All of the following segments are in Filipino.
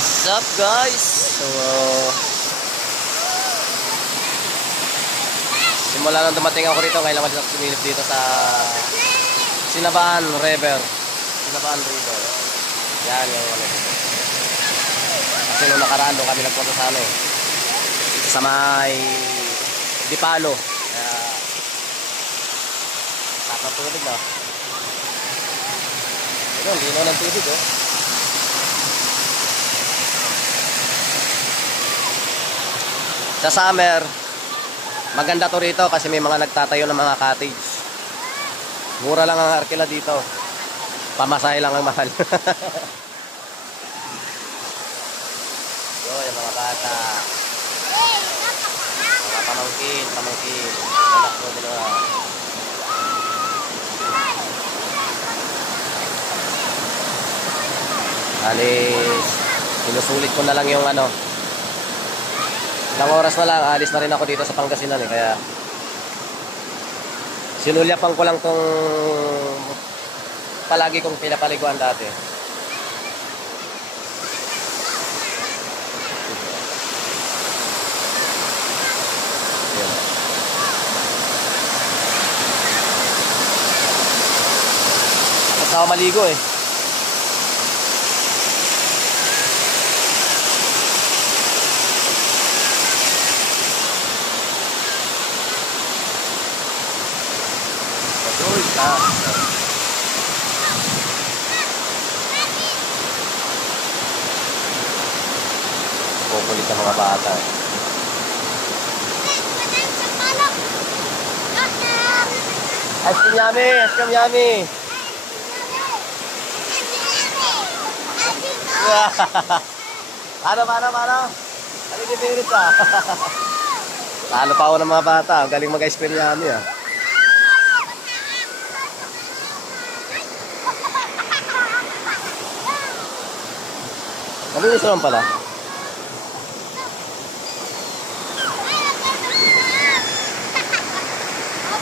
What's up guys? So simula nang dumating ako rito, ngayon lang ako sumilip dito sa Sinabahan River. Sinabahan River. Yan yung ano. Kasi nung nakaraan doon kami nagpunta sa ano eh, sa may Dipalo. Kaya tapang tubig na. Ayun, lino ng tubig oh. Sa summer, maganda to rito kasi may mga nagtatayo ng mga cottage. Mura lang ang arkila dito. Pamasahe lang ang mahal. Yo, yung mga bata. Mga pamangkin. Anak ko dalawa. Alis, sinusulit ko na lang yung ano. Ilang oras na lang, alis na rin ako dito sa Pangasinan eh, kaya sinulyapan ko lang tong palagi kong pinapaliguan dati. Yan. Tapos ako maligo eh. Kukulit ang mga bata eh. Ice cream yummy! Ice cream yummy! Paano? Ano yung favorite ka? Talo pa ako ng mga bata. Galing mag-ice cream yummy ah. Mabilis naman pala.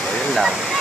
Ayun lang.